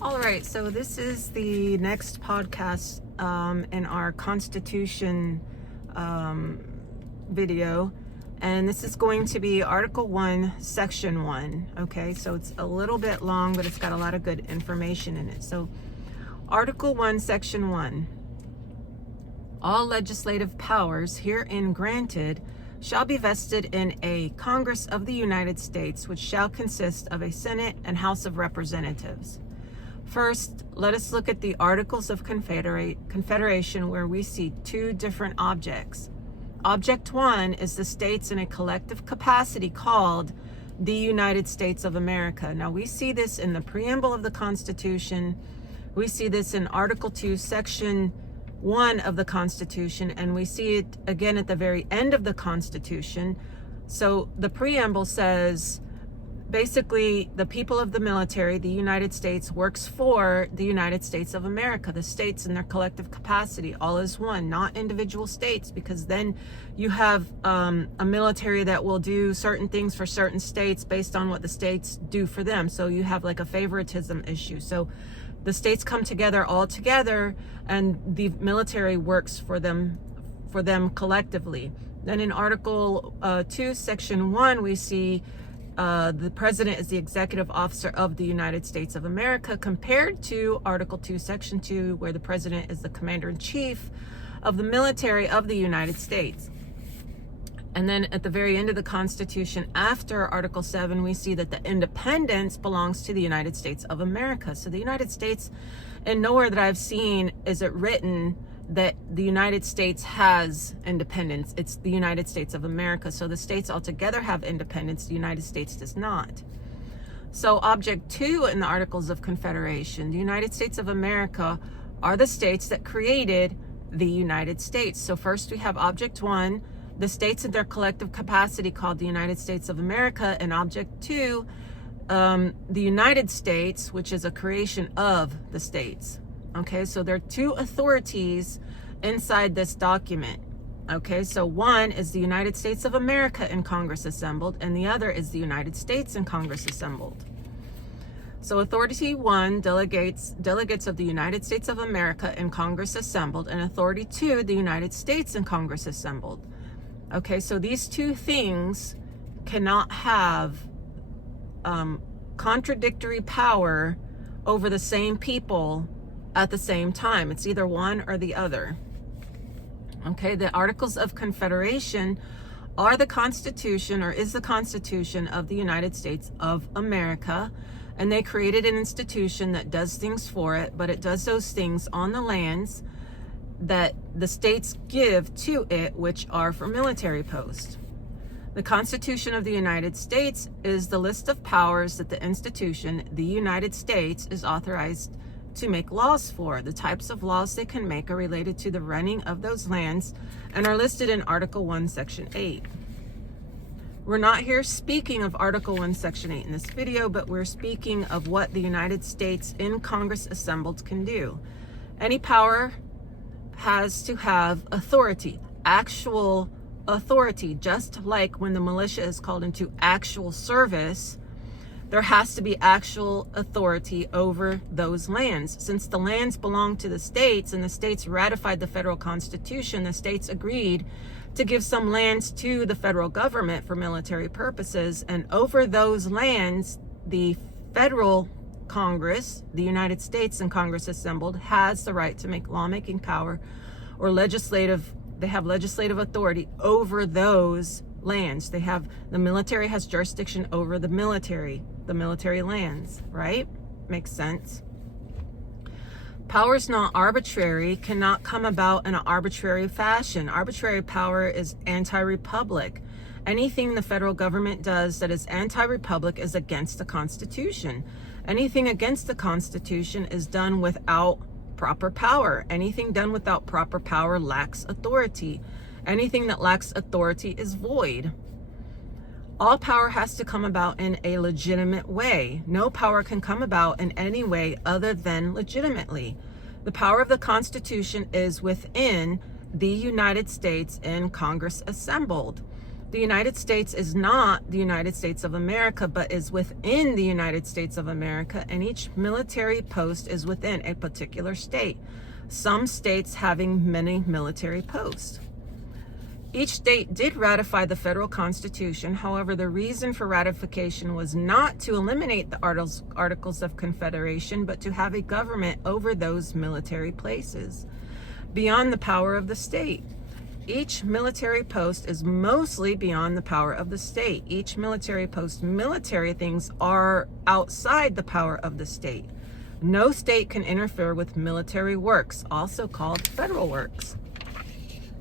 All right, so this is the next podcast in our Constitution video, and this is going to be Article 1, Section 1. Okay, so it's a little bit long, but it's got a lot of good information in it. So, Article 1, Section 1. All legislative powers herein granted shall be vested in a Congress of the United States, which shall consist of a Senate and House of Representatives. First, let us look at the Articles of Confederation, where we see two different objects. Object 1 is the states in a collective capacity called the United States of America. Now, we see this in the preamble of the Constitution. We see this in Article 2, Section 1 of the Constitution, and we see it again at the very end of the Constitution. So the preamble says, basically, the people of the military, the United States, works for the United States of America, the states in their collective capacity, all as one, not individual states, because then you have a military that will do certain things for certain states based on what the states do for them. So you have like a favoritism issue. So the states come together all together, and the military works for them collectively. Then in Article 2, Section 1, we see the president is the executive officer of the United States of America, compared to Article 2, Section 2, where the president is the commander-in-chief of the military of the United States. And then at the very end of the Constitution, after Article 7, we see that the independence belongs to the United States of America. So the United States, and nowhere that I've seen is it written that the United States has independence. It's the United States of America. So the states altogether have independence. The United States does not. So Object 2 in the Articles of Confederation, the United States of America are the states that created the United States. So first we have Object 1, the states in their collective capacity called the United States of America, and Object 2, the United States, which is a creation of the states. Okay, so there are two authorities inside this document. Okay, so one is the United States of America in Congress assembled, and the other is the United States in Congress assembled. So Authority 1, delegates of the United States of America in Congress assembled, and Authority 2, the United States in Congress assembled. Okay, so these two things cannot have contradictory power over the same people at the same time. It's either one or the other. Okay, the Articles of Confederation are the Constitution, or is the Constitution of the United States of America, and they created an institution that does things for it, but it does those things on the lands that the states give to it, which are for military posts. The Constitution of the United States is the list of powers that the institution, the United States, is authorized to make laws for. The types of laws they can make are related to the running of those lands and are listed in Article 1, Section 8. We're not here speaking of Article 1, Section 8 in this video, but we're speaking of what the United States in Congress assembled can do. Any power has to have authority, actual authority, just like when the militia is called into actual service. There has to be actual authority over those lands. Since the lands belong to the states and the states ratified the federal Constitution, the states agreed to give some lands to the federal government for military purposes. And over those lands, the federal Congress, the United States in Congress assembled, has the right to make lawmaking power or they have legislative authority over those lands. The military has jurisdiction over the military lands, right? Makes sense. Powers not arbitrary cannot come about in an arbitrary fashion. Arbitrary power is anti-republic. Anything the federal government does that is anti-republic is against the Constitution. Anything against the Constitution is done without proper power. Anything done without proper power lacks authority. Anything that lacks authority is void. All power has to come about in a legitimate way. No power can come about in any way other than legitimately. The power of the Constitution is within the United States in Congress assembled. The United States is not the United States of America, but is within the United States of America, and each military post is within a particular state, some states having many military posts. Each state did ratify the federal Constitution. However, the reason for ratification was not to eliminate the Articles of Confederation, but to have a government over those military places, beyond the power of the state. Each military post is mostly beyond the power of the state. Each military post, military things are outside the power of the state. No state can interfere with military works, also called federal works.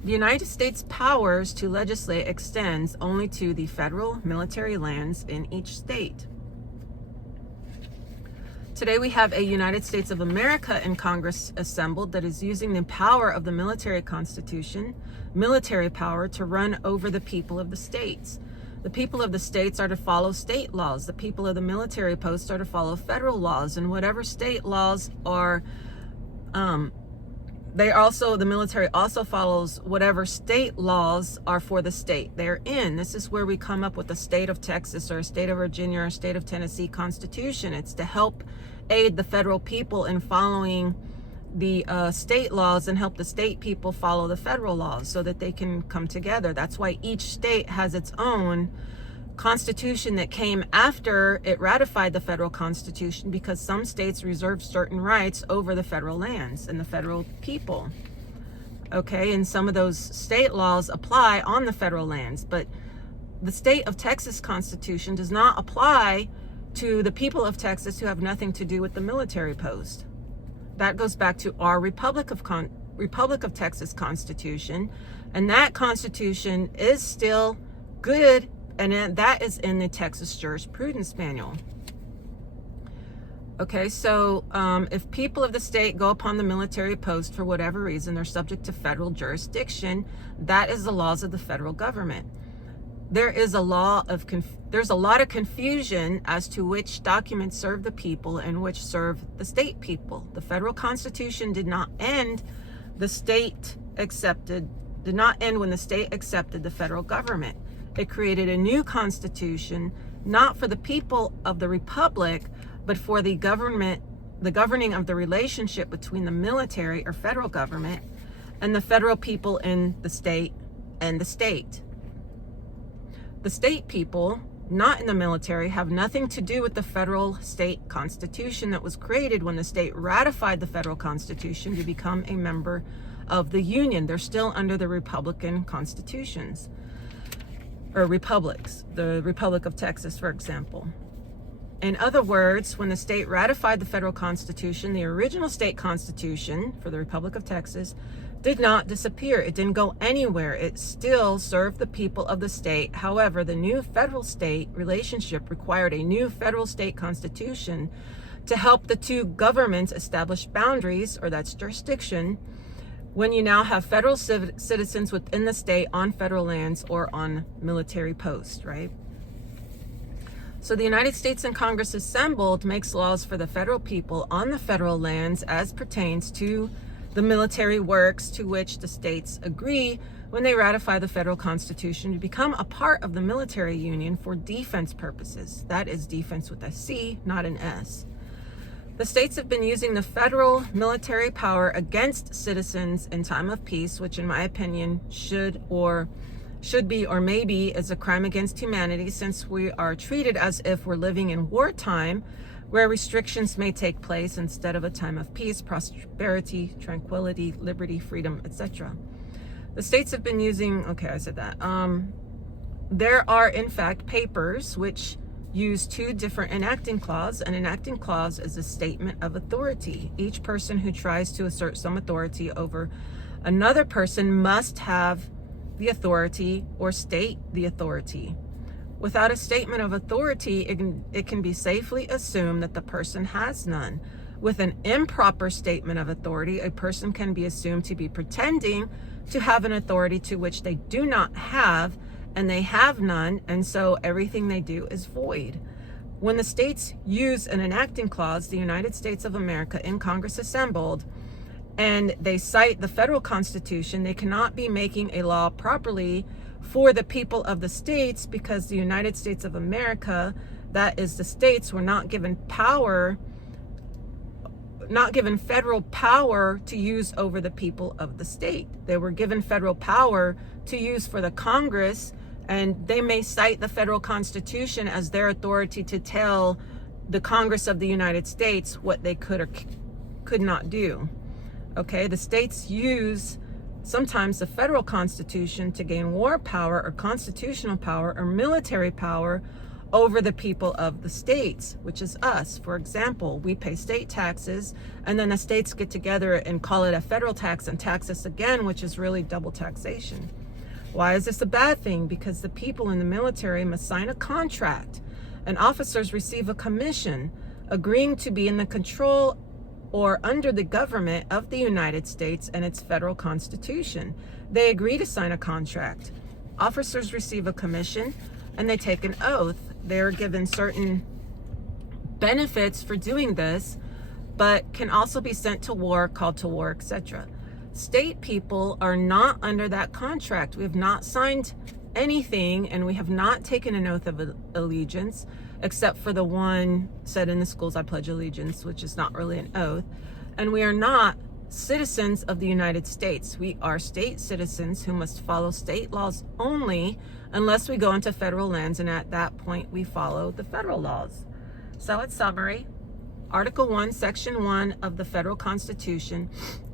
The United States' powers to legislate extends only to the federal military lands in each state. Today we have a United States of America in Congress assembled that is using the power of the military constitution, military power, to run over the people of the states. The people of the states are to follow state laws. The people of the military posts are to follow federal laws, and whatever state laws are, the military also follows whatever state laws are for the state they're in. This is where we come up with the state of Texas or a state of Virginia or a state of Tennessee constitution. It's to help aid the federal people in following the state laws and help the state people follow the federal laws so that they can come together. That's why each state has its own constitution that came after it ratified the federal constitution, because some states reserve certain rights over the federal lands and the federal people. Okay, and some of those state laws apply on the federal lands, but the state of Texas constitution does not apply to the people of Texas who have nothing to do with the military post. That goes back to our Republic of Texas Constitution, and that Constitution is still good, and that is in the Texas Jurisprudence Manual. Okay, so if people of the state go upon the military post for whatever reason, they're subject to federal jurisdiction. That is the laws of the federal government. There's a lot of confusion as to which documents serve the people and which serve the state people. The federal Constitution did not end when the state accepted the federal government. It created a new constitution, not for the people of the republic, but for the governing of the relationship between the military or federal government and the federal people in the state and the state. The state people, not in the military, have nothing to do with the federal state constitution that was created when the state ratified the federal constitution to become a member of the Union. They're still under the Republican constitutions, or republics, the Republic of Texas, for example. In other words, when the state ratified the federal constitution, the original state constitution for the Republic of Texas did not disappear. It didn't go anywhere. It still served the people of the state. However, the new federal state relationship required a new federal state constitution to help the two governments establish boundaries, or that's jurisdiction, when you now have federal citizens within the state on federal lands or on military posts, right? So the United States and Congress assembled makes laws for the federal people on the federal lands as pertains to the military works to which the states agree when they ratify the federal constitution to become a part of the military union for defense purposes. That is defense with a C, not an S. The states have been using the federal military power against citizens in time of peace, which in my opinion should be or maybe is a crime against humanity, since we are treated as if we're living in wartime, where restrictions may take place instead of a time of peace, prosperity, tranquility, liberty, freedom, etc. The states have been using, there are in fact papers which use two different enacting clauses. An enacting clause is a statement of authority. Each person who tries to assert some authority over another person must have the authority or state the authority. Without a statement of authority, it can be safely assumed that the person has none. With an improper statement of authority, a person can be assumed to be pretending to have an authority to which they do not have, and they have none, and so everything they do is void. When the states use an enacting clause, the United States of America in Congress assembled, and they cite the federal constitution, they cannot be making a law properly for the people of the states, because the United States of America, that is the states, were not given power, not given federal power to use over the people of the state. They were given federal power to use for the Congress, and they may cite the federal Constitution as their authority to tell the Congress of the United States what they could or could not do. Okay, the states use sometimes the federal Constitution to gain war power or constitutional power or military power over the people of the states, which is us. For example, we pay state taxes, and then the states get together and call it a federal tax and tax us again, which is really double taxation. Why is this a bad thing? Because the people in the military must sign a contract, and officers receive a commission agreeing to be in the control or under the government of the United States and its federal constitution. They agree to sign a contract. Officers receive a commission and they take an oath. They're given certain benefits for doing this, but can also be sent to war, called to war, etc. State people are not under that contract. We have not signed anything, and we have not taken an oath of allegiance, except for the one said in the schools, I pledge allegiance, which is not really an oath. And we are not citizens of the United States. We are state citizens who must follow state laws only, unless we go into federal lands, and at that point we follow the federal laws. So in summary, Article 1, Section 1 of the Federal Constitution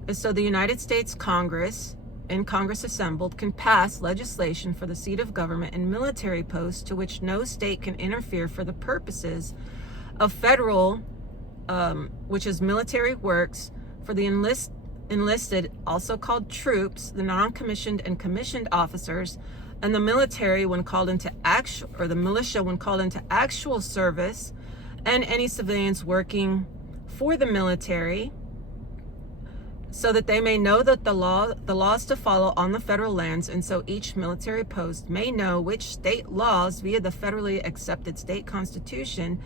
is so the United States Congress, in Congress assembled, can pass legislation for the seat of government and military posts to which no state can interfere for the purposes of federal, which is military works, for the enlisted, also called troops, the non-commissioned and commissioned officers, and the military when called into actual, or the militia when called into actual service, and any civilians working for the military, so that they may know that the laws to follow on the federal lands, and so each military post may know which state laws via the federally accepted state constitution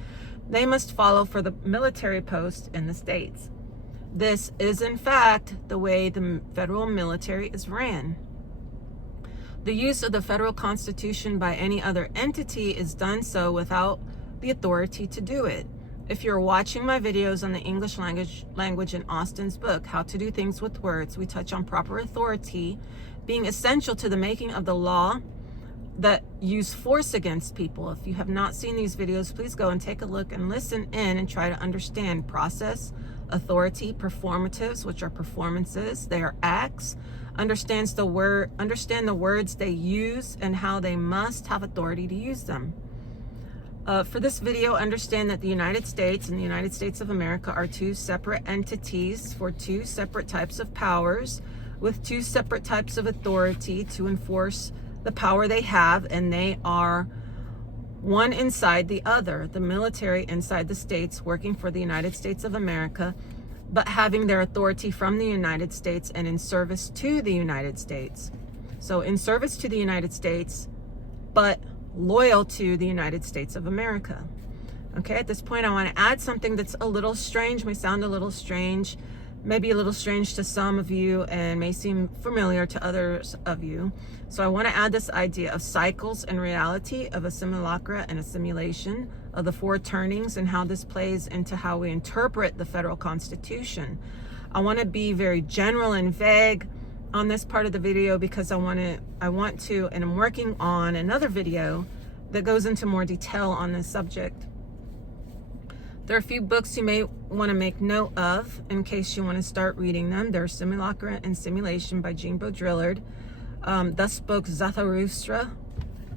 they must follow for the military post in the states. This is in fact the way the federal military is ran. The use of the federal constitution by any other entity is done so without the authority to do it. If you're watching my videos on the English language in Austin's book, How to Do Things with Words, we touch on proper authority being essential to the making of the law that use force against people. If you have not seen these videos, please go and take a look and listen in and try to understand process, authority, performatives, which are performances, they are acts, understand the words they use and how they must have authority to use them. For this video, understand that the United States and the United States of America are two separate entities for two separate types of powers with two separate types of authority to enforce the power they have, and they are one inside the other. The military inside the states working for the United States of America, but having their authority from the United States and in service to the United States. So in service to the United States, but loyal to the United States of America. Okay, at this point I want to add something that's a little strange, may sound a little strange, maybe a little strange to some of you and may seem familiar to others of you. So I want to add this idea of cycles and reality, of a simulacra and a simulation, of the four turnings, and how this plays into how we interpret the federal constitution. I want to be very general and vague on this part of the video because I want to, and I'm working on another video that goes into more detail on this subject. There are a few books you may want to make note of in case you want to start reading them. There's Simulacra and Simulation by Jean Baudrillard. Thus Spoke Zarathustra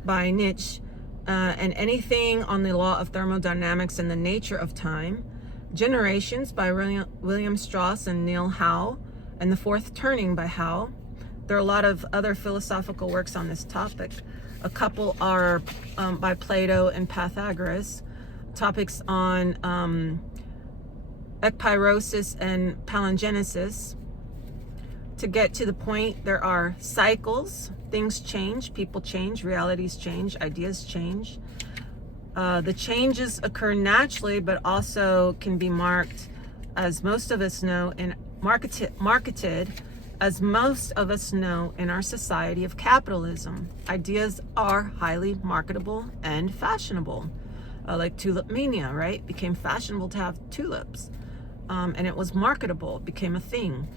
by Nietzsche, and anything on the law of thermodynamics and the nature of time. Generations by William Strauss and Neil Howe, and The Fourth Turning by Howe. There are a lot of other philosophical works on this topic. A couple are by Plato and Pythagoras. Topics on ekpyrosis and palingenesis. To get to the point, there are cycles. Things change, people change, realities change, ideas change. The changes occur naturally, but also can be marked, as most of us know, in marketed As most of us know in our society of capitalism, ideas are highly marketable and fashionable. Like tulip mania, right? Became fashionable to have tulips. And it was marketable, it became a thing.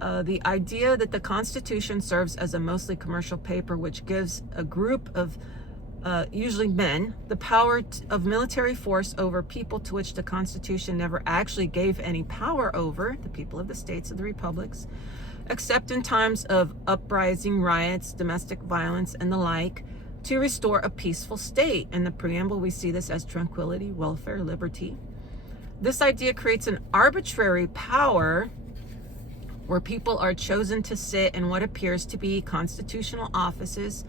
The idea that the Constitution serves as a mostly commercial paper which gives a group of usually men the power of military force over people to which the Constitution never actually gave any power over, the people of the states of the republics, except in times of uprising, riots, domestic violence, and the like, to restore a peaceful state. In the preamble, we see this as tranquility, welfare, liberty. This idea creates an arbitrary power where people are chosen to sit in what appears to be constitutional offices,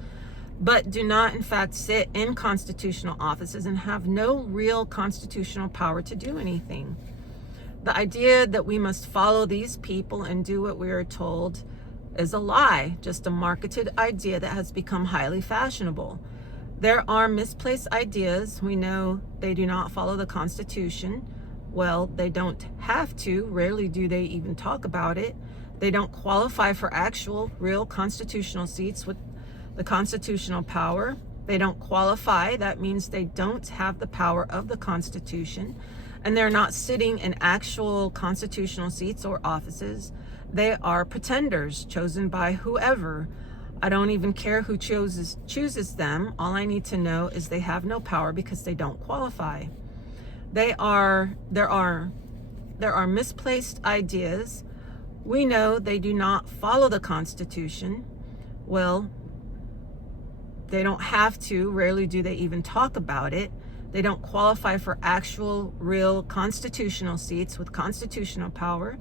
but do not in fact sit in constitutional offices and have no real constitutional power to do anything. The idea that we must follow these people and do what we are told is a lie, just a marketed idea that has become highly fashionable. There are misplaced ideas. We know they do not follow the Constitution. Well, they don't have to. Rarely do they even talk about it. They don't qualify for actual, real constitutional seats with the constitutional power. They don't qualify. That means they don't have the power of the Constitution. And they're not sitting in actual constitutional seats or offices. They are pretenders chosen by whoever. I don't even care who chooses them. All I need to know is they have no power because they don't qualify. There are misplaced ideas. We know they do not follow the Constitution. Well, they don't have to. Rarely do they even talk about it. They don't qualify for actual, real constitutional seats with constitutional power.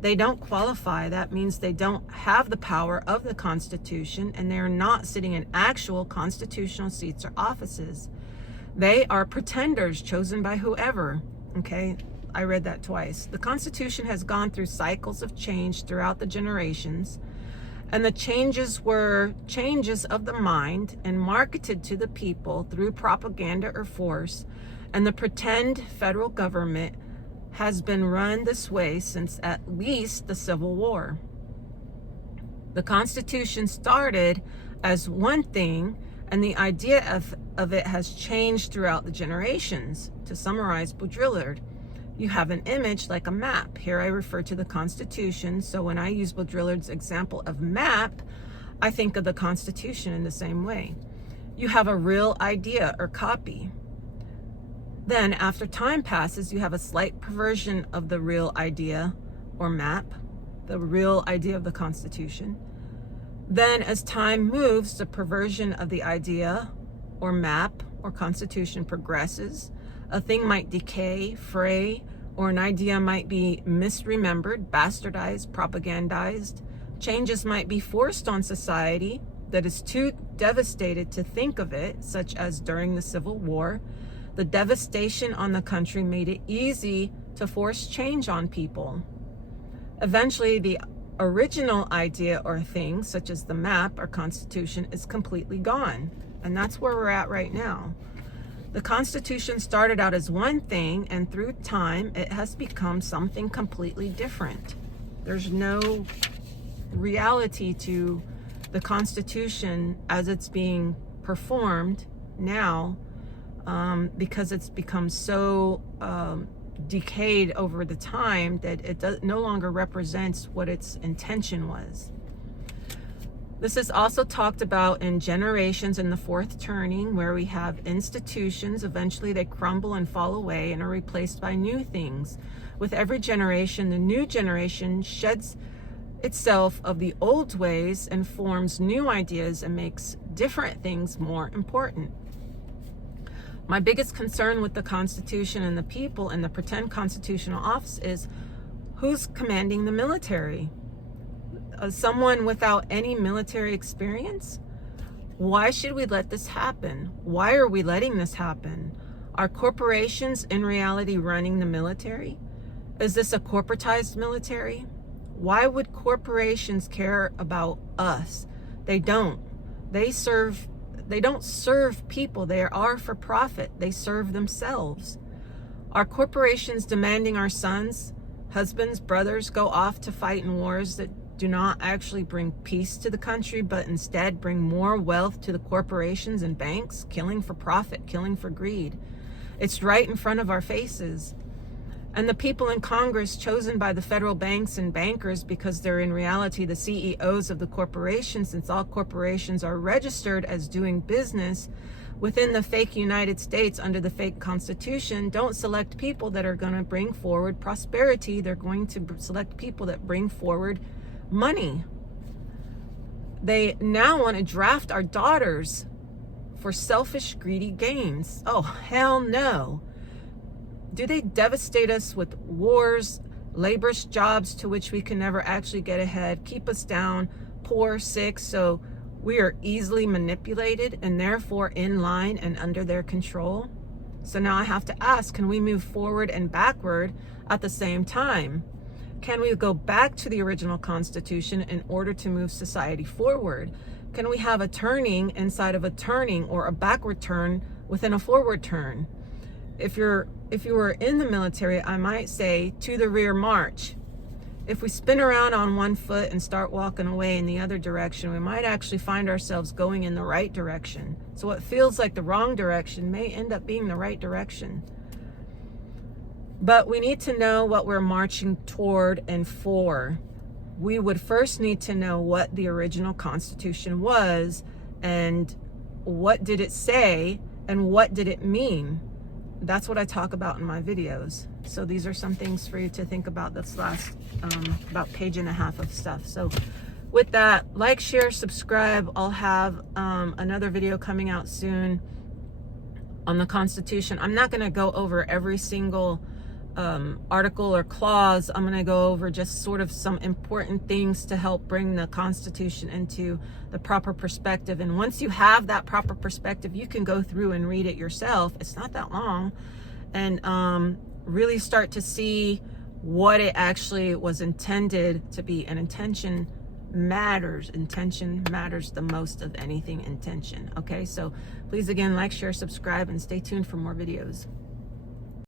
They don't qualify. That means they don't have the power of the Constitution, and they're not sitting in actual constitutional seats or offices. They are pretenders chosen by whoever. Okay, I read that twice. The Constitution has gone through cycles of change throughout the generations, and the changes were changes of the mind and marketed to the people through propaganda or force. And the pretend federal government has been run this way since at least the Civil War. The Constitution started as one thing, and the idea of it has changed throughout the generations. To summarize Baudrillard, you have an image like a map. Here I refer to the Constitution, so when I use Baudrillard's example of map, I think of the Constitution in the same way. You have a real idea or copy. Then, after time passes, you have a slight perversion of the real idea or map, the real idea of the Constitution. Then, as time moves, the perversion of the idea or map or Constitution progresses. A thing might decay, fray, or an idea might be misremembered, bastardized, propagandized. Changes might be forced on society that is too devastated to think of it, such as during the Civil War. The devastation on the country made it easy to force change on people. Eventually, the original idea or thing, such as the map or Constitution, is completely gone. And that's where we're at right now. The Constitution started out as one thing, and through time, it has become something completely different. There's no reality to the Constitution as it's being performed now, because it's become so decayed over the time that it no longer represents what its intention was. This is also talked about in Generations in the Fourth Turning, where we have institutions. Eventually they crumble and fall away and are replaced by new things. With every generation, the new generation sheds itself of the old ways and forms new ideas and makes different things more important. My biggest concern with the Constitution and the people in the pretend constitutional office is who's commanding the military? Someone without any military experience? Why should we let this happen? Why are we letting this happen? Are corporations in reality running the military? Is this a corporatized military? Why would corporations care about us? They don't. They don't serve people. They are for profit. They serve themselves. Are corporations demanding our sons, husbands, brothers go off to fight in wars that do not actually bring peace to the country, but instead bring more wealth to the corporations and banks, killing for profit, killing for greed. It's right in front of our faces. And the people in Congress chosen by the federal banks and bankers, because they're in reality the CEOs of the corporations, since all corporations are registered as doing business within the fake United States under the fake Constitution, don't select people that are going to bring forward prosperity. They're going to select people that bring forward money. They now want to draft our daughters for selfish, greedy gains. Oh, hell no. Do they devastate us with wars, laborious jobs to which we can never actually get ahead, keep us down, poor, sick, so we are easily manipulated and therefore in line and under their control? So now I have to ask, can we move forward and backward at the same time? Can we go back to the original Constitution in order to move society forward? Can we have a turning inside of a turning, or a backward turn within a forward turn? If you were in the military, I might say to the rear march. If we spin around on one foot and start walking away in the other direction, we might actually find ourselves going in the right direction. So what feels like the wrong direction may end up being the right direction. But we need to know what we're marching toward and for. We would first need to know what the original Constitution was, and what did it say, and what did it mean. That's what I talk about in my videos. So these are some things for you to think about this last about page and a half of stuff. So with that, like, share, subscribe. I'll have another video coming out soon on the Constitution. I'm not going to go over every single article or clause. I'm going to go over just sort of some important things to help bring the Constitution into the proper perspective. And once you have that proper perspective, you can go through and read it yourself. It's not that long. And really start to see what it actually was intended to be. And intention matters. Intention matters the most of anything. Intention. Okay, so please again, like, share, subscribe, and stay tuned for more videos.